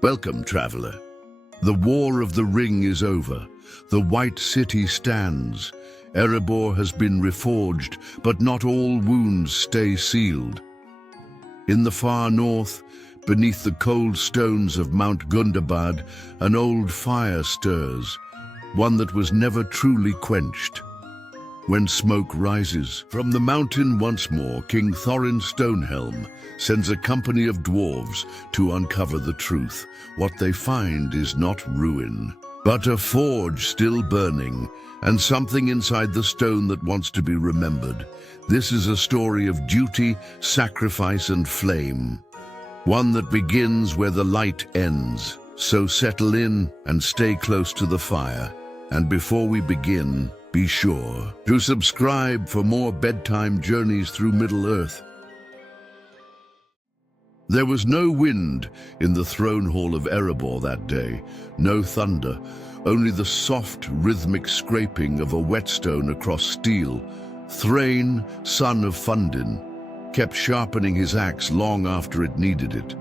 Welcome, traveler. The War of the Ring is over. The White City stands. Erebor has been reforged, but not all wounds stay sealed. In the far north, beneath the cold stones of Mount Gundabad, an old fire stirs, one that was never truly quenched. When smoke rises from the mountain once more, King Thorin Stonehelm sends a company of dwarves to uncover the truth. What they find is not ruin, but a forge still burning, and something inside the stone that wants to be remembered. This is a story of duty, sacrifice, and flame. One that begins where the light ends. So settle in and stay close to the fire. And before we begin, be sure to subscribe for more bedtime journeys through Middle-earth. There was no wind in the throne hall of Erebor that day, no thunder, only the soft, rhythmic scraping of a whetstone across steel. Thrain, son of Fundin, kept sharpening his axe long after it needed it.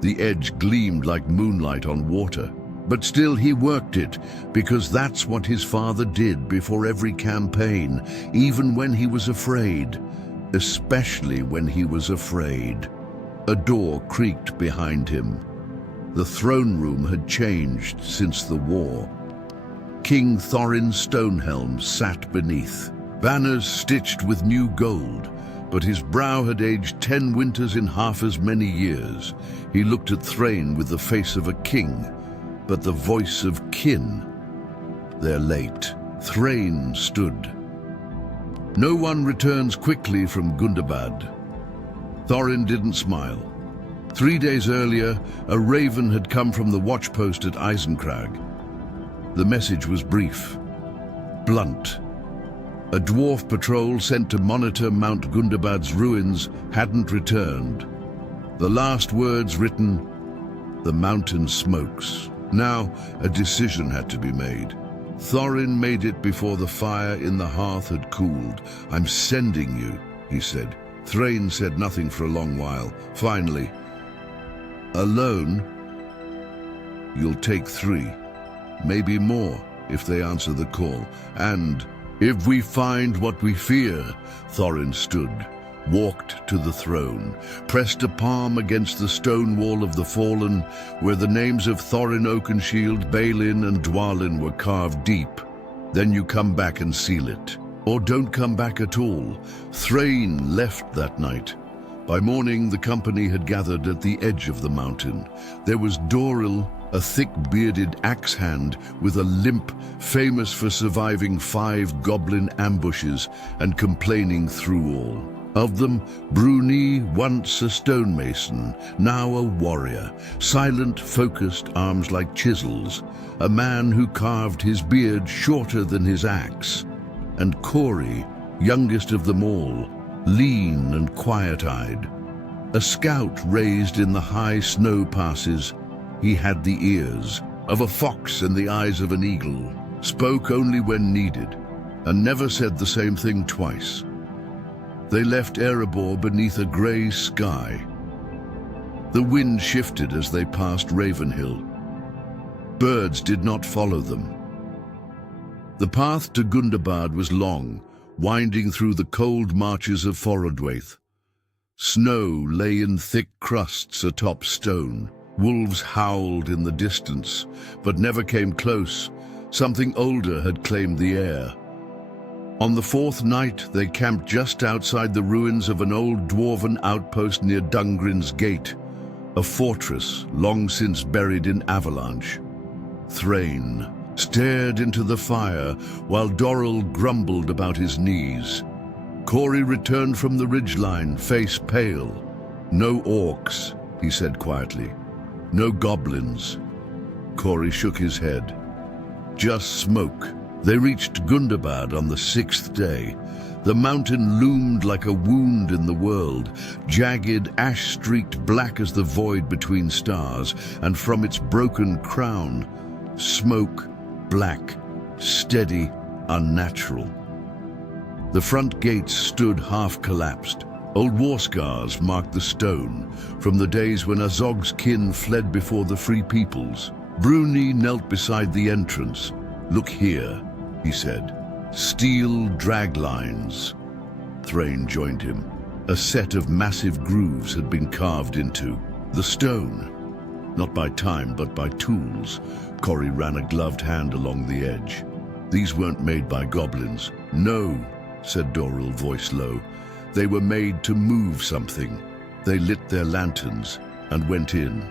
The edge gleamed like moonlight on water. But still he worked it, because that's what his father did before every campaign, even when he was afraid. Especially when he was afraid. A door creaked behind him. The throne room had changed since the war. King Thorin Stonehelm sat beneath, banners stitched with new gold, but his brow had aged 10 winters in half as many years. He looked at Thrain with the face of a king, but the voice of kin. They're late. Thrain stood. No one returns quickly from Gundabad. Thorin didn't smile. 3 days earlier, a raven had come from the watchpost at Eisencrag. The message was brief, blunt. A dwarf patrol sent to monitor Mount Gundabad's ruins hadn't returned. The last words written, "The mountain smokes." Now, a decision had to be made. Thorin made it before the fire in the hearth had cooled. "I'm sending you," he said. Thrain said nothing for a long while. Finally, "Alone? You'll take 3, maybe more, if they answer the call. And if we find what we fear," Thorin stood, walked to the throne, pressed a palm against the stone wall of the fallen, where the names of Thorin Oakenshield, Balin, and Dwalin were carved deep. "Then you come back and seal it. Or don't come back at all." Thrain left that night. By morning, the company had gathered at the edge of the mountain. There was Doril, a thick-bearded axe hand with a limp, famous for surviving 5 goblin ambushes and complaining through all. Of them, Bruni, once a stonemason, now a warrior, silent, focused, arms like chisels, a man who carved his beard shorter than his axe. And Corey, youngest of them all, lean and quiet-eyed. A scout raised in the high snow passes, he had the ears of a fox and the eyes of an eagle, spoke only when needed, and never said the same thing twice. They left Erebor beneath a grey sky. The wind shifted as they passed Ravenhill. Birds did not follow them. The path to Gundabad was long, winding through the cold marches of Forodwaith. Snow lay in thick crusts atop stone. Wolves howled in the distance, but never came close. Something older had claimed the air. On the 4th night, they camped just outside the ruins of an old dwarven outpost near Dungrin's Gate, a fortress long since buried in avalanche. Thrain stared into the fire while Doril grumbled about his knees. Corey returned from the ridgeline, face pale. "No orcs," he said quietly. "No goblins." Corey shook his head. "Just smoke." They reached Gundabad on the 6th day. The mountain loomed like a wound in the world, jagged, ash-streaked, black as the void between stars, and from its broken crown, smoke, black, steady, unnatural. The front gates stood half-collapsed, Old war scars marked the stone from the days when Azog's kin fled before the free peoples. Bruni knelt beside the entrance. "Look here," he said. "Steel drag lines." Thrain joined him. A set of massive grooves had been carved into the stone. Not by time, but by tools. Corey ran a gloved hand along the edge. "These weren't made by goblins." "No," said Doril, voice low. "They were made to move something." They lit their lanterns and went in.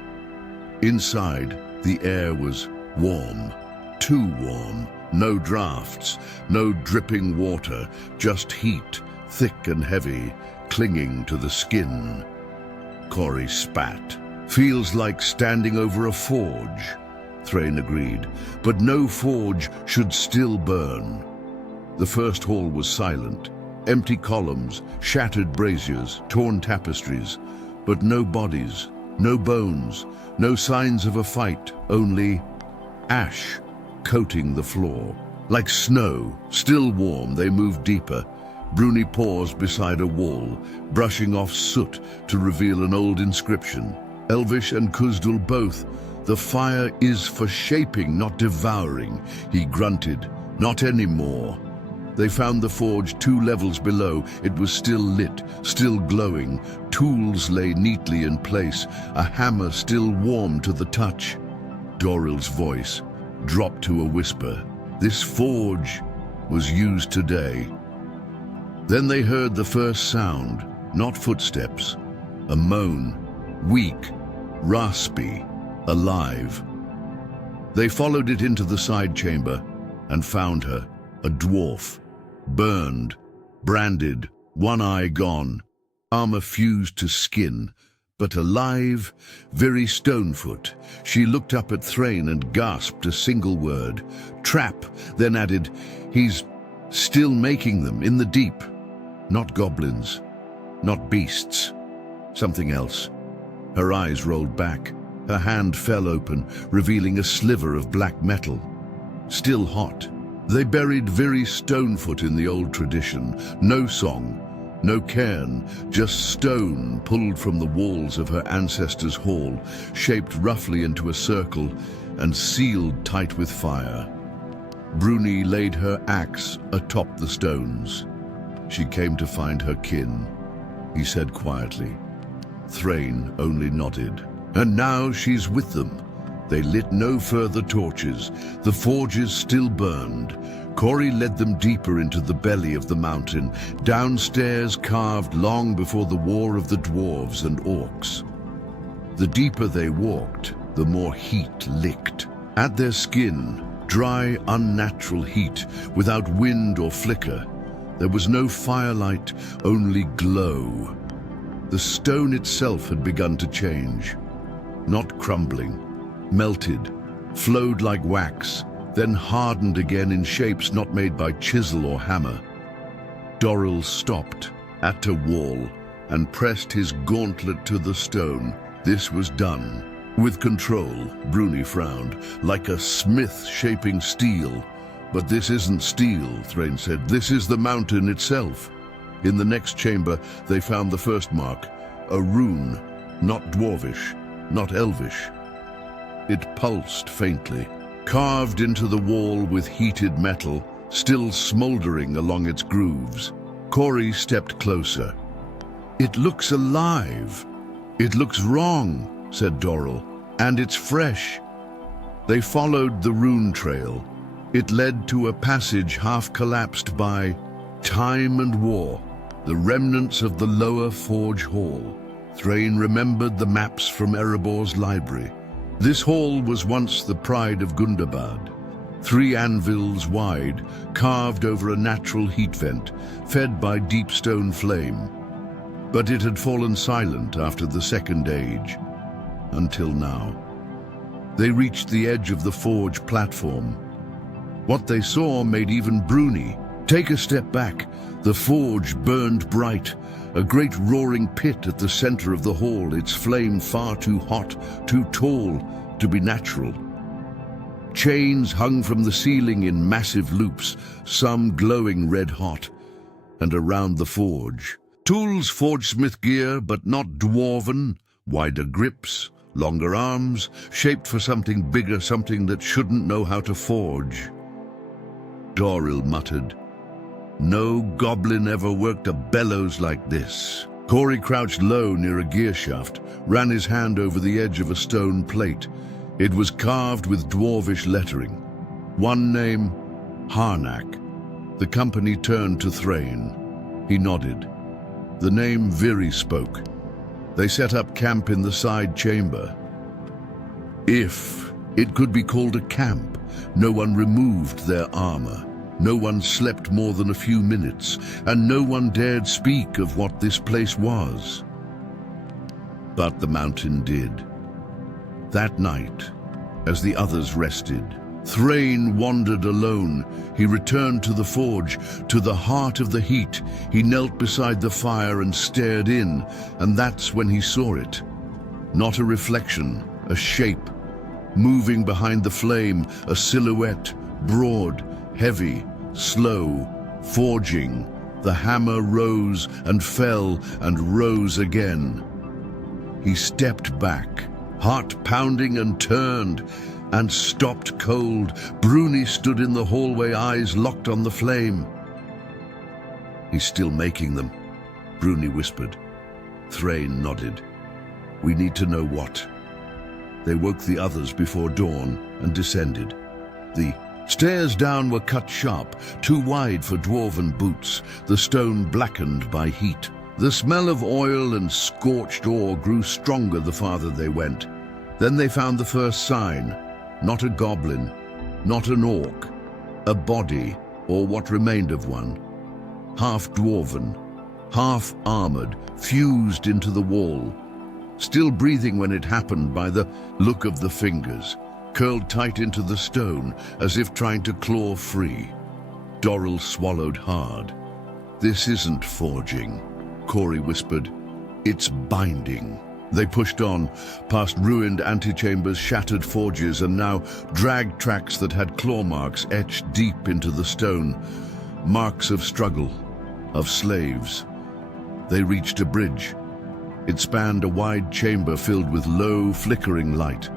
Inside, the air was warm. Too warm. No drafts, no dripping water, just heat, thick and heavy, clinging to the skin. Corey spat. "Feels like standing over a forge," Thrain agreed. "But no forge should still burn." The first hall was silent. Empty columns, shattered braziers, torn tapestries, but no bodies, no bones, no signs of a fight, only ash coating the floor. Like snow, still warm, they moved deeper. Bruni paused beside a wall, brushing off soot to reveal an old inscription. Elvish and Kuzdul both. "The fire is for shaping, not devouring," he grunted. "Not anymore." They found the forge 2 levels below. It was still lit, still glowing. Tools lay neatly in place, a hammer still warm to the touch. Doril's voice dropped to a whisper. "This forge was used today." Then they heard the first sound, not footsteps. A moan, weak, raspy, alive. They followed it into the side chamber and found her, a dwarf. Burned, branded, one eye gone, armor fused to skin, but alive, very Stonefoot. She looked up at Thrain and gasped a single word. "Trap," then added, "He's still making them in the deep." Not goblins, not beasts, something else. Her eyes rolled back. Her hand fell open, revealing a sliver of black metal. Still hot. They buried very Stonefoot in the old tradition. No song, no cairn, just stone pulled from the walls of her ancestors' hall, shaped roughly into a circle and sealed tight with fire. Bruni laid her axe atop the stones. She came to find her kin, he said quietly. Thrain only nodded. "And now she's with them." They lit no further torches. The forges still burned. Corey led them deeper into the belly of the mountain, downstairs carved long before the war of the dwarves and orcs. The deeper they walked, the more heat licked. At their skin, dry, unnatural heat, without wind or flicker. There was no firelight, only glow. The stone itself had begun to change. Not crumbling, melted, flowed like wax, then hardened again in shapes not made by chisel or hammer. Doril stopped at a wall and pressed his gauntlet to the stone. This was done. With control, Bruni frowned, like a smith shaping steel. "But this isn't steel," Thrain said. "This is the mountain itself." In the next chamber, they found the first mark, a rune, not dwarvish, not elvish. It pulsed faintly, carved into the wall with heated metal, still smoldering along its grooves. Corey stepped closer. "It looks alive." "It looks wrong," said Doril, "and it's fresh." They followed the rune trail. It led to a passage half collapsed by time and war, the remnants of the lower forge hall. Thrain remembered the maps from Erebor's library. This hall was once the pride of Gundabad. 3 anvils wide, carved over a natural heat vent, fed by deep stone flame. But it had fallen silent after the Second Age, until now. They reached the edge of the forge platform. What they saw made even Bruni take a step back. The forge burned bright, a great roaring pit at the center of the hall, its flame far too hot, too tall to be natural. Chains hung from the ceiling in massive loops, some glowing red hot. And around the forge, Tools forgesmith gear, but not dwarven, wider grips, longer arms, shaped for something bigger, something that shouldn't know how to forge. Doril muttered, "No goblin ever worked a bellows like this." Corey crouched low near a gear shaft, ran his hand over the edge of a stone plate. It was carved with dwarvish lettering. One name, Harnack. The company turned to Thrain. He nodded. The name Viri spoke. They set up camp in the side chamber. If it could be called a camp, no one removed their armor. No one slept more than a few minutes, and no one dared speak of what this place was. But the mountain did. That night, as the others rested, Thrain wandered alone. He returned to the forge, to the heart of the heat. He knelt beside the fire and stared in, and that's when he saw it. Not a reflection, a shape. Moving behind the flame, a silhouette, broad, heavy, slow, forging. The hammer rose and fell and rose again. He stepped back, heart pounding, and turned, and stopped cold. Bruni stood in the hallway, eyes locked on the flame. "He's still making them," Bruni whispered. Thrain nodded. "We need to know what." They woke the others before dawn and descended. The stairs down were cut sharp, too wide for dwarven boots, the stone blackened by heat. The smell of oil and scorched ore grew stronger the farther they went. Then they found the first sign. Not a goblin, not an orc, a body, or what remained of one. Half dwarven, half armored, fused into the wall. Still breathing when it happened by the look of the fingers, curled tight into the stone as if trying to claw free. Doril swallowed hard. "This isn't forging," Corey whispered. "It's binding." They pushed on, past ruined antechambers, shattered forges, and now drag tracks that had claw marks etched deep into the stone. Marks of struggle, of slaves. They reached a bridge. It spanned a wide chamber filled with low, flickering light.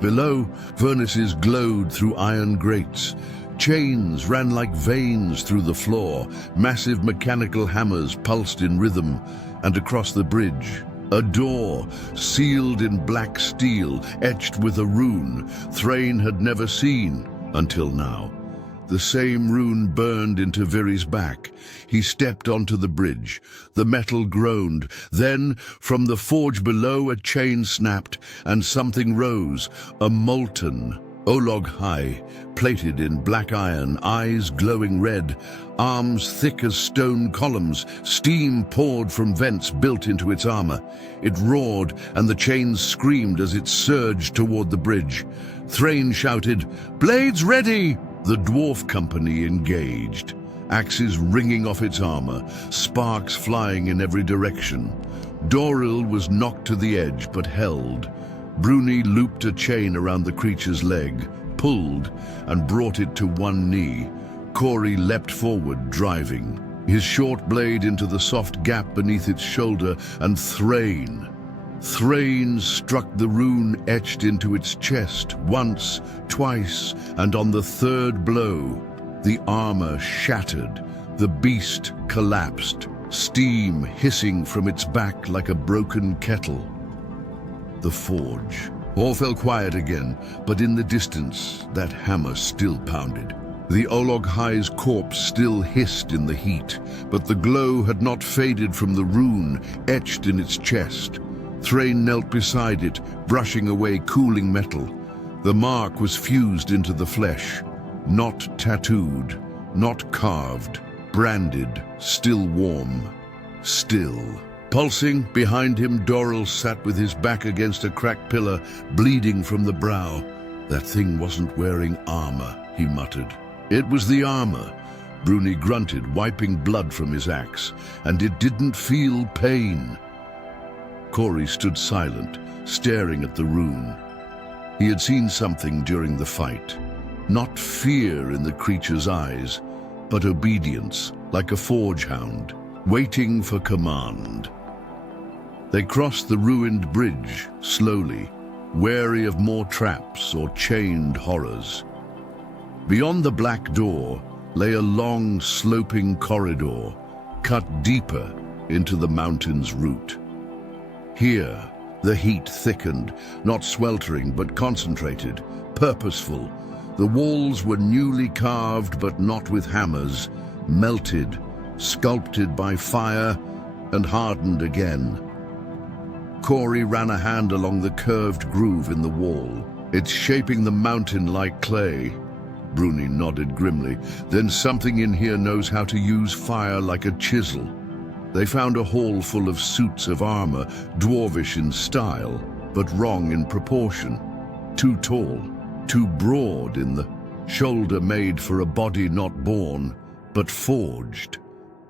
Below, furnaces glowed through iron grates. Chains ran like veins through the floor. Massive mechanical hammers pulsed in rhythm. And across the bridge, a door, sealed in black steel, etched with a rune Thrain had never seen until now. The same rune burned into Viri's back. He stepped onto the bridge. The metal groaned. Then, from the forge below, a chain snapped, and something rose, a molten olog high, plated in black iron, eyes glowing red, arms thick as stone columns. Steam poured from vents built into its armor. It roared, and the chains screamed as it surged toward the bridge. Thrain shouted, "Blades ready!" The dwarf company engaged, axes ringing off its armor, sparks flying in every direction. Doril was knocked to the edge, but held. Bruni looped a chain around the creature's leg, pulled, and brought it to one knee. Corey leapt forward, driving, his short blade into the soft gap beneath its shoulder, and Thrain struck the rune etched into its chest, once, twice, and on the third blow, the armor shattered. The beast collapsed, steam hissing from its back like a broken kettle. The forge. All fell quiet again, but in the distance, that hammer still pounded. The Olog High's corpse still hissed in the heat, but the glow had not faded from the rune etched in its chest. Thrain knelt beside it, brushing away cooling metal. The mark was fused into the flesh, not tattooed, not carved, branded, still warm, still. Pulsing behind him, Doril sat with his back against a cracked pillar, bleeding from the brow. That thing wasn't wearing armor, he muttered. It was the armor, Bruni grunted, wiping blood from his axe, and it didn't feel pain. Corey stood silent, staring at the rune. He had seen something during the fight. Not fear in the creature's eyes, but obedience, like a forge hound. waiting for command. They crossed the ruined bridge slowly, wary of more traps or chained horrors. Beyond the black door lay a long, sloping corridor, cut deeper into the mountain's root. Here, the heat thickened, not sweltering but concentrated, purposeful. The walls were newly carved but not with hammers, melted, sculpted by fire, and hardened again. Corey ran a hand along the curved groove in the wall. It's shaping the mountain like clay. Bruni nodded grimly. Then something in here knows how to use fire like a chisel. They found a hall full of suits of armor, dwarvish in style, but wrong in proportion. Too tall, too broad in the shoulder, made for a body not born, but forged.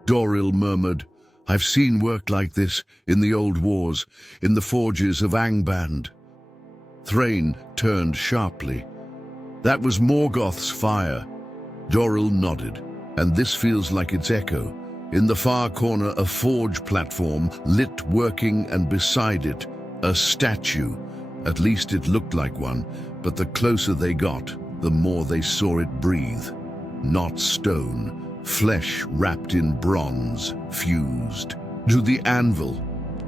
Doril murmured, "I've seen work like this in the old wars, in the forges of Angband." Thrain turned sharply. "That was Morgoth's fire." Doril nodded. "And this feels like its echo. In the far corner, a forge platform, lit, working, and beside it, a statue. At least it looked like one, but the closer they got, the more they saw it breathe. Not stone, flesh wrapped in bronze, fused. To the anvil,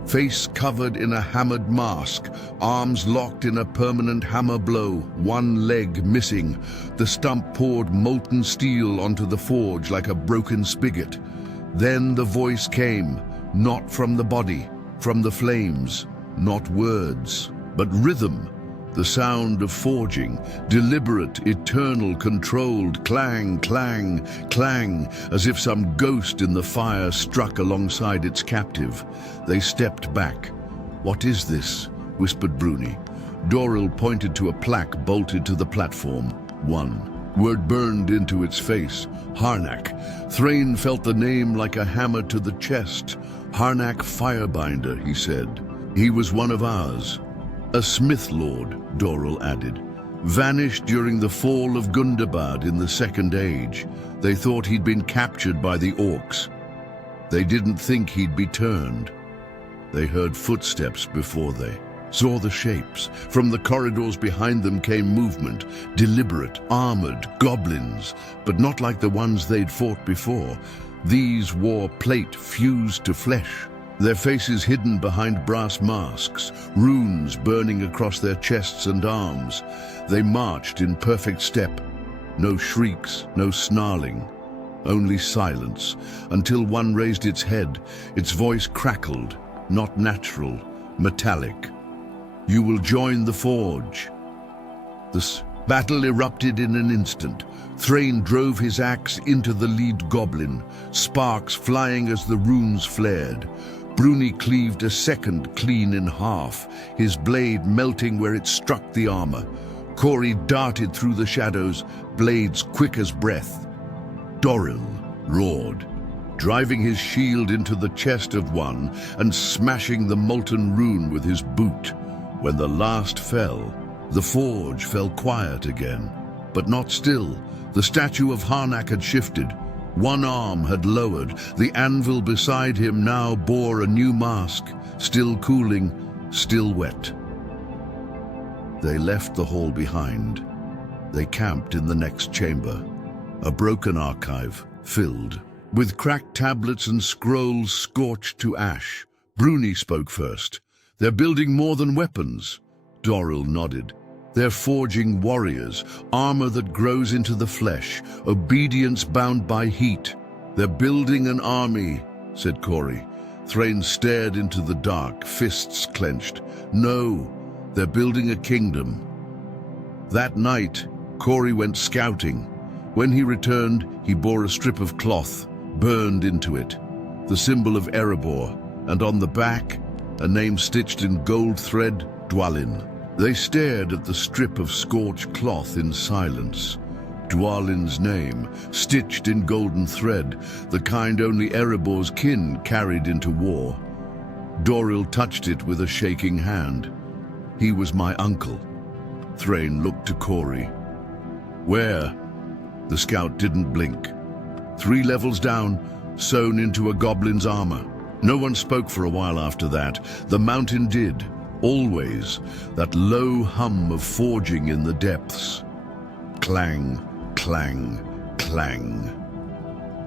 face covered in a hammered mask, arms locked in a permanent hammer blow, one leg missing. The stump poured molten steel onto the forge like a broken spigot. Then the voice came, not from the body, from the flames, not words, but rhythm, the sound of forging, deliberate, eternal, controlled, clang, clang, clang, as if some ghost in the fire struck alongside its captive. They stepped back. "What is this?" whispered Bruni. Doril pointed to a plaque bolted to the platform. One word burned into its face. Harnack. Thrain felt the name like a hammer to the chest. "Harnack Firebinder," he said. "He was one of ours." "A Smith Lord," Doril added. "Vanished during the fall of Gundabad in the Second Age. They thought he'd been captured by the orcs. They didn't think he'd be turned. They heard footsteps before they saw the shapes. From the corridors behind them came movement, deliberate, armored, goblins, but not like the ones they'd fought before. These wore plate fused to flesh, their faces hidden behind brass masks, runes burning across their chests and arms. They marched in perfect step. No shrieks, no snarling, only silence, until one raised its head. Its voice crackled, not natural, metallic. "You will join the forge." The battle erupted in an instant. Thrain drove his axe into the lead goblin, sparks flying as the runes flared. Bruni cleaved a second clean in half, his blade melting where it struck the armor. Corey darted through the shadows, blades quick as breath. Doril roared, driving his shield into the chest of one and smashing the molten rune with his boot. When the last fell, the forge fell quiet again, but not still. The statue of Harnack had shifted. One arm had lowered. The anvil beside him now bore a new mask, still cooling, still wet. They left the hall behind. They camped in the next chamber, a broken archive filled with cracked tablets and scrolls scorched to ash. Bruni spoke first. "They're building more than weapons." Doril nodded. "They're forging warriors, armor that grows into the flesh, obedience bound by heat. They're building an army," said Corey. Thrain stared into the dark, fists clenched. "No, they're building a kingdom." That night, Corey went scouting. When he returned, he bore a strip of cloth, burned into it, the symbol of Erebor, and on the back, a name stitched in gold thread, Dwalin. They stared at the strip of scorched cloth in silence. Dwalin's name, stitched in golden thread, the kind only Erebor's kin carried into war. Doril touched it with a shaking hand. "He was my uncle." Thrain looked to Corey. "Where?" The scout didn't blink. 3 levels down, sewn into a goblin's armor. No one spoke for a while after that. The mountain did, always, that low hum of forging in the depths. Clang, clang, clang.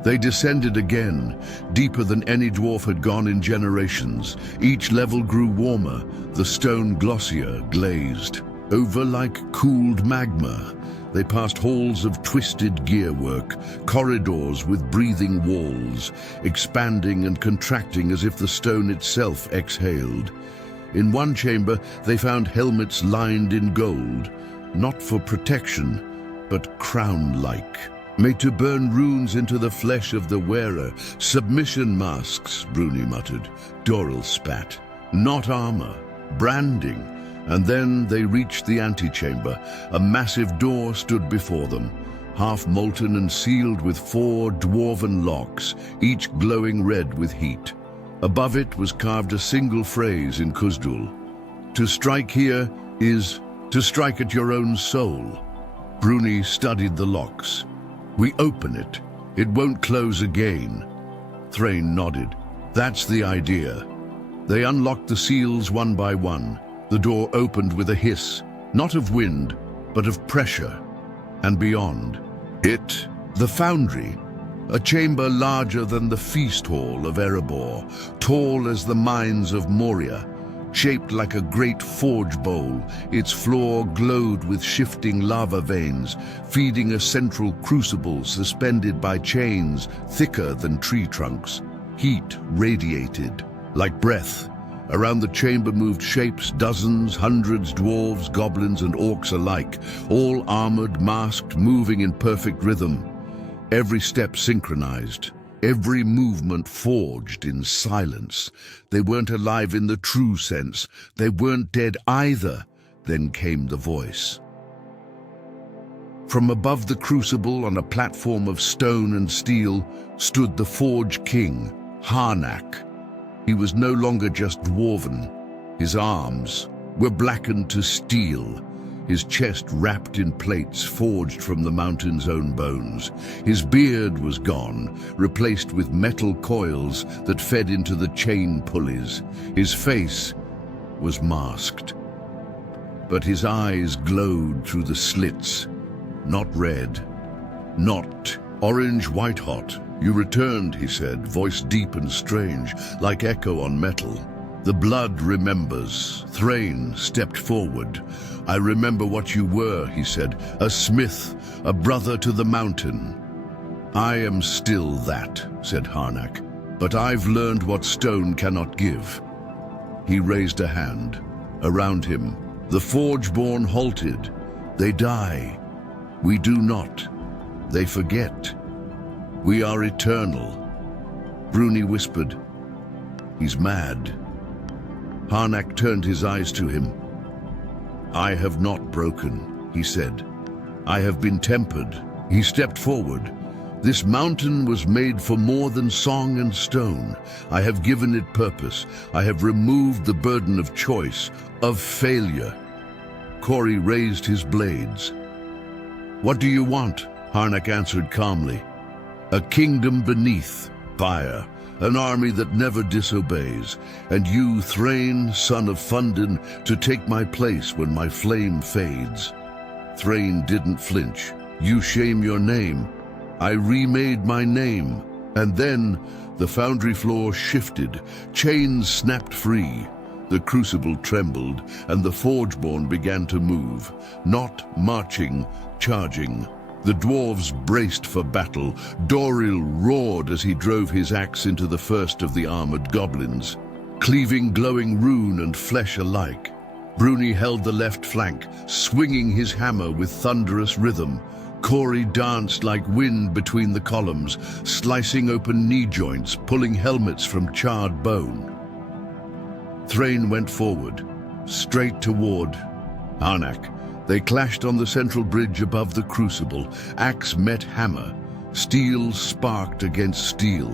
They descended again, deeper than any dwarf had gone in generations. Each level grew warmer, the stone glossier, glazed. Over like cooled magma, they passed halls of twisted gearwork, corridors with breathing walls, expanding and contracting as if the stone itself exhaled. In one chamber, they found helmets lined in gold, not for protection, but crown-like, made to burn runes into the flesh of the wearer. Submission masks, Bruni muttered. Doril spat. Not armor, branding. And then they reached the antechamber. A massive door stood before them, half molten and sealed with 4 dwarven locks, each glowing red with heat. Above it was carved a single phrase in Khuzdul. To strike here is to strike at your own soul. Bruni studied the locks. We open it. It won't close again. Thrain nodded. That's the idea. They unlocked the seals one by one. The door opened with a hiss, not of wind, but of pressure. And beyond it, the foundry, a chamber larger than the feast hall of Erebor, tall as the mines of Moria, shaped like a great forge bowl. Its floor glowed with shifting lava veins, feeding a central crucible suspended by chains thicker than tree trunks. Heat radiated like breath. Around the chamber moved shapes, dozens, hundreds, dwarves, goblins, and orcs alike, all armored, masked, moving in perfect rhythm. Every step synchronized, every movement forged in silence. They weren't alive in the true sense. They weren't dead either. Then came the voice. From above the crucible, on a platform of stone and steel, stood the Forge King, Harnack. He was no longer just dwarven. His arms were blackened to steel, his chest wrapped in plates forged from the mountain's own bones. His beard was gone, replaced with metal coils that fed into the chain pulleys. His face was masked, but his eyes glowed through the slits. Not red, not orange white-hot. You returned, he said, voice deep and strange, like echo on metal. The blood remembers. Thrain stepped forward. I remember what you were, he said, a smith, a brother to the mountain. I am still that, said Harnack, but I've learned what stone cannot give. He raised a hand. Around him, the Forgeborn halted. They die. We do not. They forget. We are eternal. Bruni whispered. He's mad. Harnack turned his eyes to him. I have not broken, he said. I have been tempered. He stepped forward. This mountain was made for more than song and stone. I have given it purpose. I have removed the burden of choice, of failure. Corey raised his blades. What do you want? Harnack answered calmly. A kingdom beneath, fire, an army that never disobeys, and you, Thrain, son of Fundin, to take my place when my flame fades. Thrain didn't flinch. You shame your name. I remade my name. And then the foundry floor shifted. Chains snapped free. The crucible trembled, and the Forgeborn began to move, not marching, charging. The dwarves braced for battle. Doril roared as he drove his axe into the first of the armored goblins, cleaving glowing rune and flesh alike. Bruni held the left flank, swinging his hammer with thunderous rhythm. Corey danced like wind between the columns, slicing open knee joints, pulling helmets from charred bone. Thrain went forward, straight toward Harnack. They clashed on the central bridge above the crucible. Axe met hammer. Steel sparked against steel.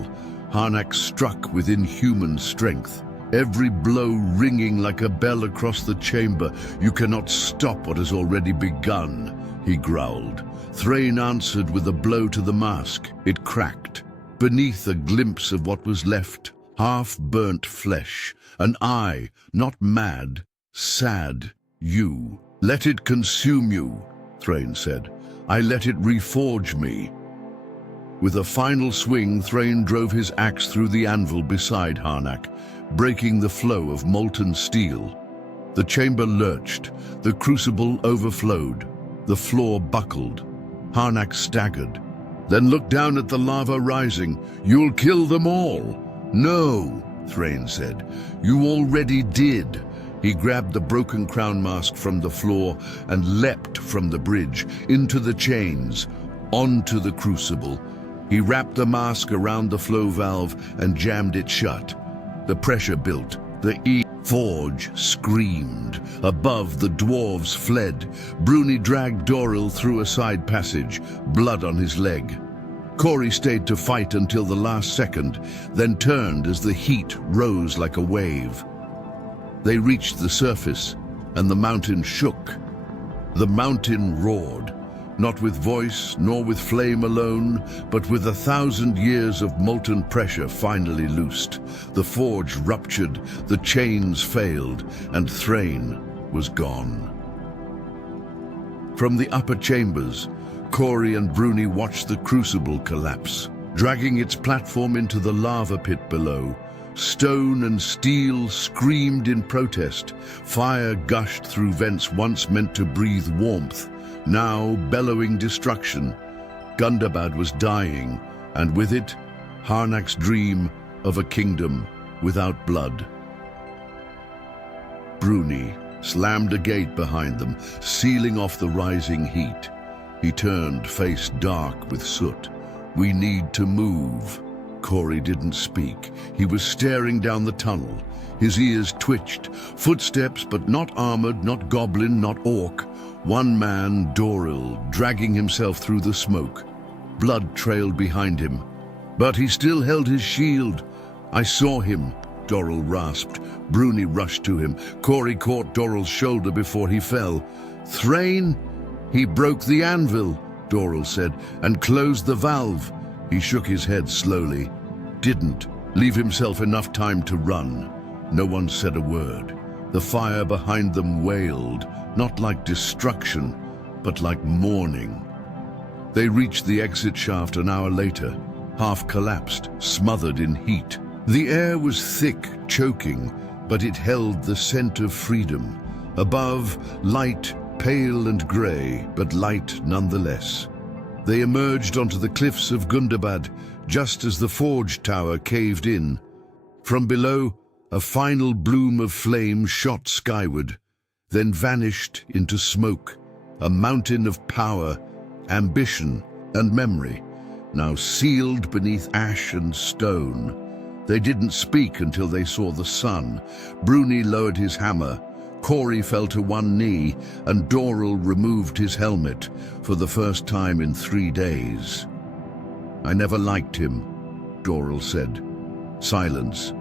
Harnack struck with inhuman strength. Every blow ringing like a bell across the chamber. You cannot stop what has already begun, he growled. Thrain answered with a blow to the mask. It cracked. Beneath, a glimpse of what was left, half-burnt flesh, an eye, not mad, sad, you. "Let it consume you," Thrain said. "I let it reforge me." With a final swing, Thrain drove his axe through the anvil beside Harnack, breaking the flow of molten steel. The chamber lurched, the crucible overflowed, the floor buckled. Harnack staggered, then looked down at the lava rising. "You'll kill them all." "No," Thrain said. "You already did." He grabbed the broken crown mask from the floor and leapt from the bridge, into the chains, onto the crucible. He wrapped the mask around the flow valve and jammed it shut. The pressure built. The forge screamed. Above, the dwarves fled. Bruni dragged Doril through a side passage, blood on his leg. Corey stayed to fight until the last second, then turned as the heat rose like a wave. They reached the surface, and the mountain shook. The mountain roared, not with voice nor with flame alone, but with 1,000 years of molten pressure finally loosed. The forge ruptured, the chains failed, and Thrain was gone. From the upper chambers, Corey and Bruni watched the crucible collapse, dragging its platform into the lava pit below. Stone and steel screamed in protest. Fire gushed through vents once meant to breathe warmth, now bellowing destruction. Gundabad was dying, and with it, Harnack's dream of a kingdom without blood. Bruni slammed a gate behind them, sealing off the rising heat. He turned, face dark with soot. "We need to move." Corey didn't speak. He was staring down the tunnel. His ears twitched. Footsteps, but not armored, not goblin, not orc. One man, Doril, dragging himself through the smoke. Blood trailed behind him, but he still held his shield. "I saw him," Doril rasped. Bruni rushed to him. Corey caught Doril's shoulder before he fell. "Thrain? He broke the anvil," Doril said, "and closed the valve." He shook his head slowly. Didn't leave himself enough time to run. No one said a word. The fire behind them wailed, not like destruction, but like mourning. They reached the exit shaft an hour later, half collapsed, smothered in heat. The air was thick, choking, but it held the scent of freedom. Above, light, pale and grey, but light nonetheless. They emerged onto the cliffs of Gundabad, just as the forge tower caved in. From below, a final bloom of flame shot skyward, then vanished into smoke, a mountain of power, ambition, and memory, now sealed beneath ash and stone. They didn't speak until they saw the sun. Bruni lowered his hammer, Corey fell to one knee, and Doril removed his helmet for the first time in 3 days. "I never liked him," Doril said. Silence.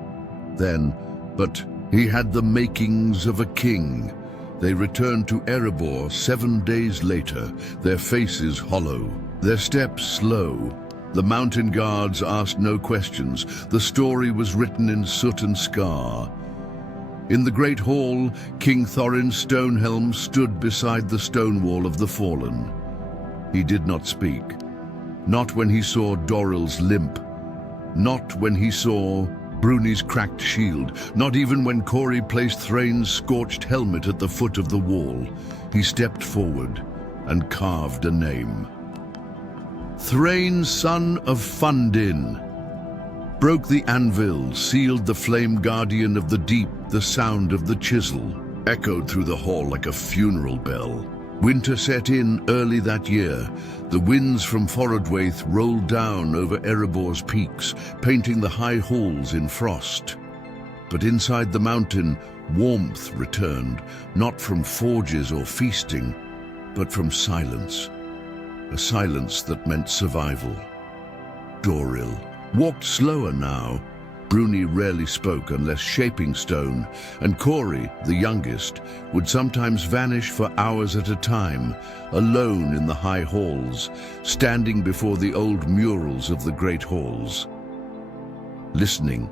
Then, "But he had the makings of a king." They returned to Erebor 7 days later, their faces hollow, their steps slow. The mountain guards asked no questions. The story was written in soot and scar. In the great hall, King Thorin Stonehelm stood beside the stone wall of the fallen. He did not speak. Not when he saw Doril's limp. Not when he saw Bruni's cracked shield. Not even when Corey placed Thrain's scorched helmet at the foot of the wall. He stepped forward and carved a name. Thrain, son of Fundin. Broke the anvil, sealed the flame guardian of the deep. The sound of the chisel echoed through the hall like a funeral bell. Winter set in early that year. The winds from Forodwaith rolled down over Erebor's peaks, painting the high halls in frost. But inside the mountain, warmth returned, not from forges or feasting, but from silence. A silence that meant survival. Doril walked slower now, Bruni rarely spoke unless shaping stone, and Corey, the youngest, would sometimes vanish for hours at a time, alone in the high halls, standing before the old murals of the great halls. Listening,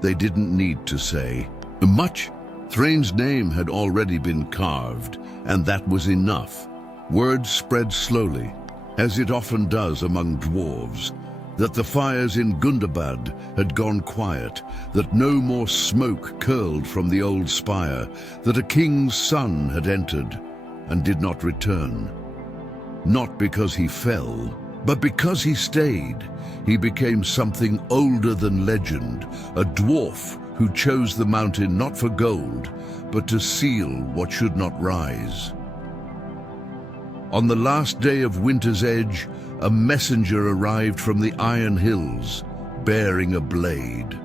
they didn't need to say much. Thrain's name had already been carved, and that was enough. Word spread slowly, as it often does among dwarves, that the fires in Gundabad had gone quiet, that no more smoke curled from the old spire, that a king's son had entered and did not return. Not because he fell, but because he stayed. He became something older than legend, a dwarf who chose the mountain not for gold, but to seal what should not rise. On the last day of Winter's Edge, a messenger arrived from the Iron Hills, bearing a blade.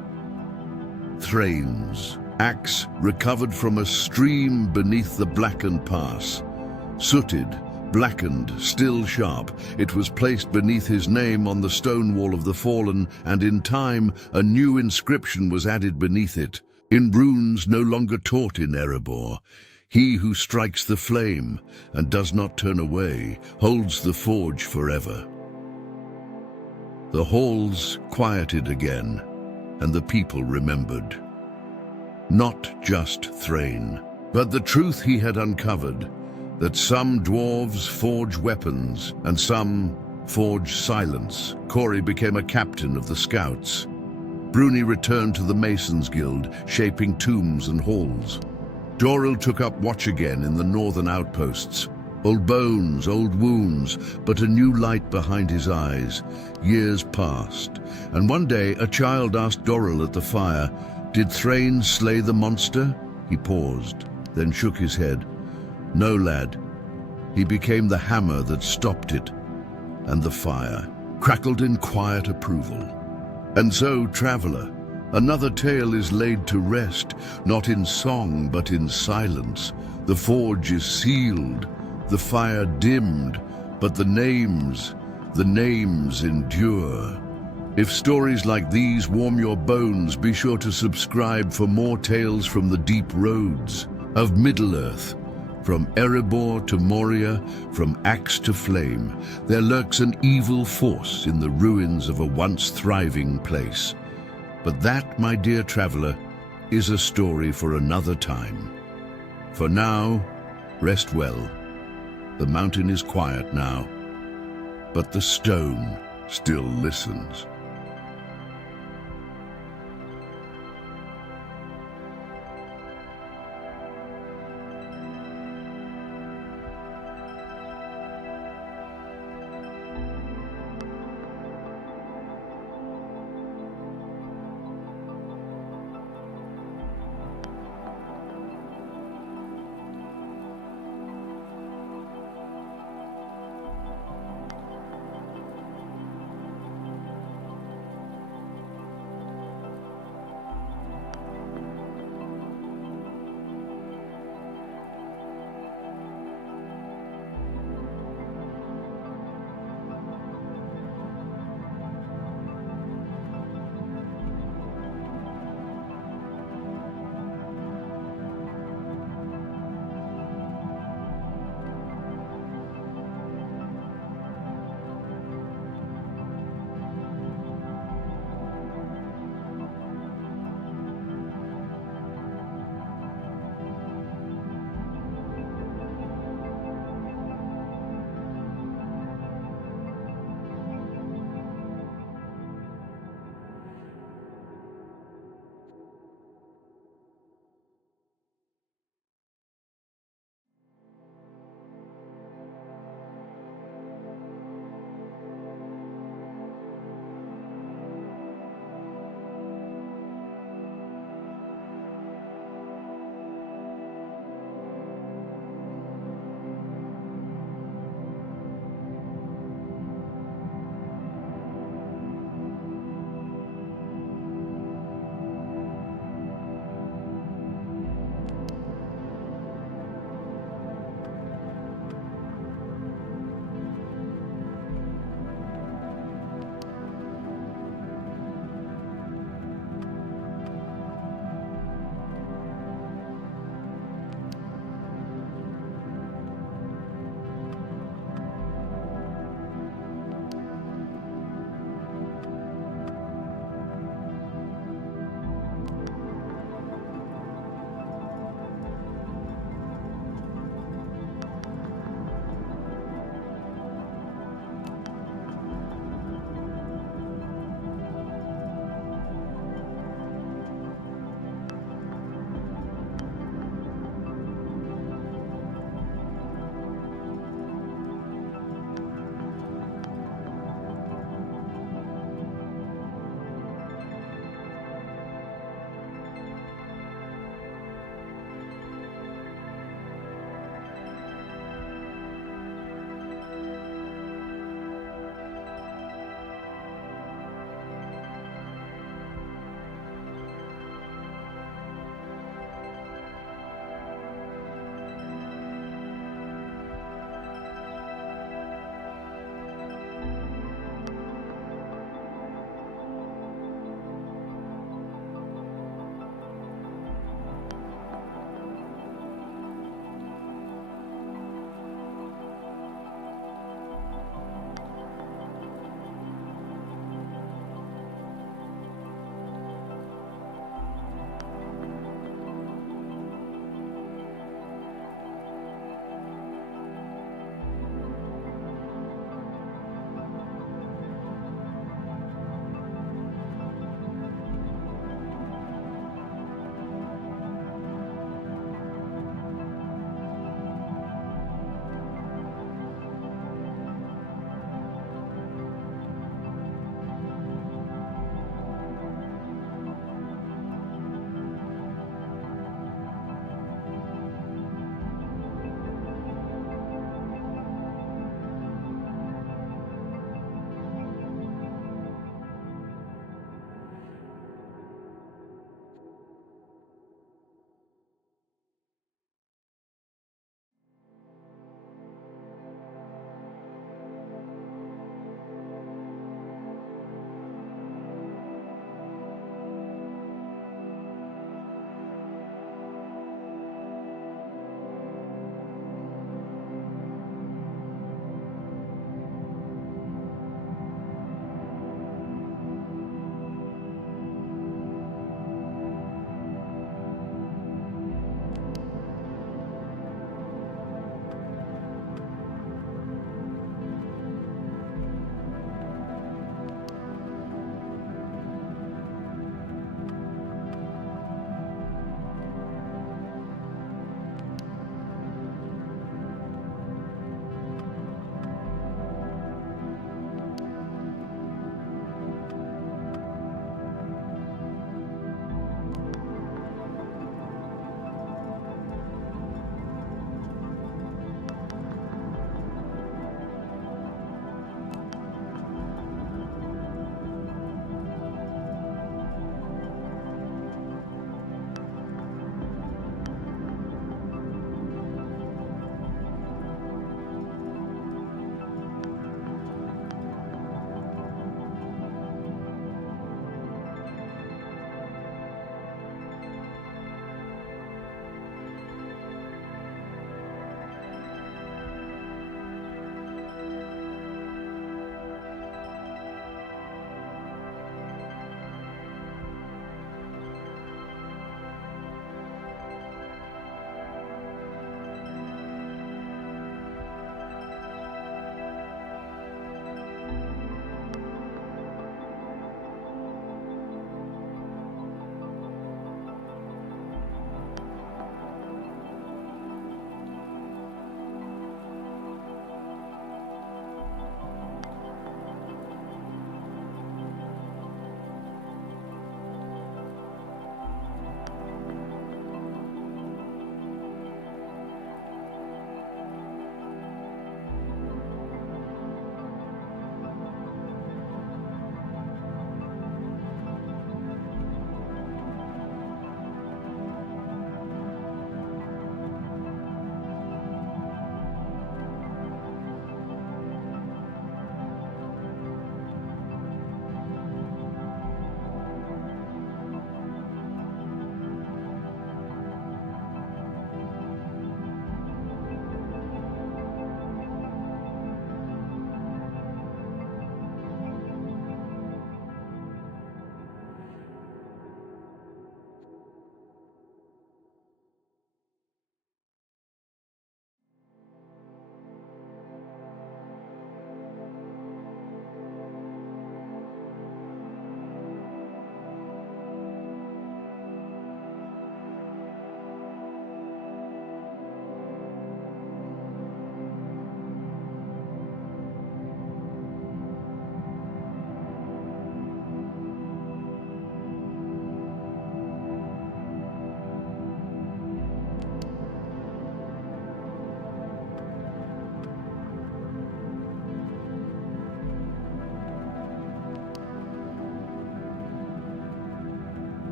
Thrain's axe, recovered from a stream beneath the blackened pass. Sooted, blackened, still sharp, it was placed beneath his name on the stone wall of the fallen, and in time a new inscription was added beneath it, in runes no longer taught in Erebor. He who strikes the flame and does not turn away holds the forge forever. The halls quieted again, and the people remembered. Not just Thrain, but the truth he had uncovered, that some dwarves forge weapons and some forge silence. Corey became a captain of the scouts. Bruni returned to the Masons Guild, shaping tombs and halls. Doril took up watch again in the northern outposts. Old bones, old wounds, but a new light behind his eyes. Years passed, and one day a child asked Doril at the fire, "Did Thrain slay the monster?" He paused, then shook his head. "No, lad. He became the hammer that stopped it." And the fire crackled in quiet approval. And so, traveler, another tale is laid to rest, not in song but in silence. The forge is sealed, the fire dimmed, but the names endure. If stories like these warm your bones, be sure to subscribe for more tales from the deep roads of Middle-earth. From Erebor to Moria, from axe to flame, there lurks an evil force in the ruins of a once thriving place. But that, my dear traveler, is a story for another time. For now, rest well. The mountain is quiet now, but the stone still listens.